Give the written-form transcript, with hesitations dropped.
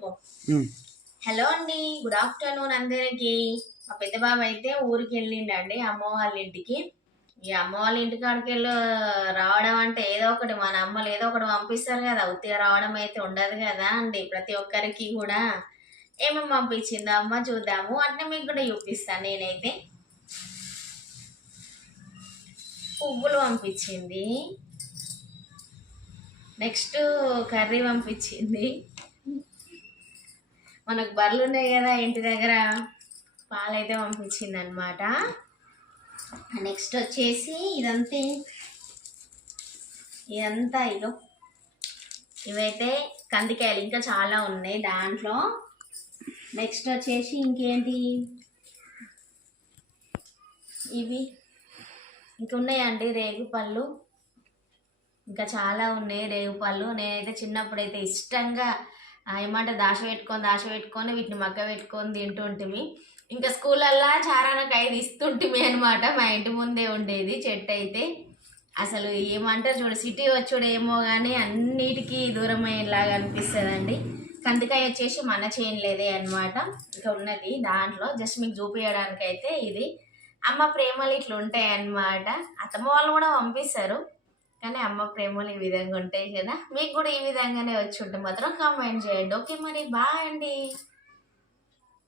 ఇంకో హలో అండి, good afternoon అందరికి. మా పెద్ద బాబు అయితే ఊరికి వెళ్ళిండండి అమ్మ వాళ్ళ ఇంటికి. ఈ అమ్మ వాళ్ళ ఇంటికి కాడికి వెళ్ళి రావడం అంటే ఏదో ఒకటి మన అమ్మలు ఏదో ఒకటి పంపిస్తారు కదా, ఉత్తిగా రావడం అయితే ఉండదు కదా అండి. ప్రతి ఒక్కరికి కూడా ఏమేమి పంపించిందో అమ్మ చూద్దాము, అంటే మీకు కూడా చూపిస్తాను. నేనైతే పువ్వులు పంపించింది, నెక్స్ట్ కర్రీ పంపించింది. మనకు బర్రెలు ఉన్నాయి కదా ఇంటి దగ్గర, పాలైతే పంపించింది అనమాట. నెక్స్ట్ వచ్చేసి ఇదంతా ఇదో ఇవైతే కందికాయలు, ఇంకా చాలా ఉన్నాయి దాంట్లో. నెక్స్ట్ వచ్చేసి ఇంకేంటి, ఇవి ఇంకా ఉన్నాయండి రేగుపళ్ళు, ఇంకా చాలా ఉన్నాయి రేగుపళ్ళు. నేనైతే చిన్నప్పుడైతే ఇష్టంగా ఏమంటే దాచి పెట్టుకొని వీటిని మగ్గ పెట్టుకొని తింటుంటిమి. ఇంకా స్కూలల్లో చారానికి 5 ఇస్తుంటిమి అనమాట. మా ఇంటి ముందే ఉండేది చెట్టు అయితే. అసలు ఏమంటారు చూడు, సిటీ వచ్చుడు ఏమో కానీ అన్నిటికీ దూరం అయ్యేలాగా అనిపిస్తుందండి. కందికాయ వచ్చేసి మన చేనులేదే అనమాట, ఇంకా ఉన్నది దాంట్లో. జస్ట్ మీకు చూపించడానికి అయితే ఇది అమ్మ ప్రేమలు ఇట్లా ఉంటాయి అన్నమాట. అత్తమ్మ వాళ్ళు కూడా పంపిస్తారు, కానీ అమ్మ ప్రేమలు ఈ విధంగా ఉంటాయి కదా. మీకు కూడా ఈ విధంగానే వచ్చి ఉంటే మాత్రం కామెంట్ చేయండి. ఓకే మరి, బాయ్ అండి.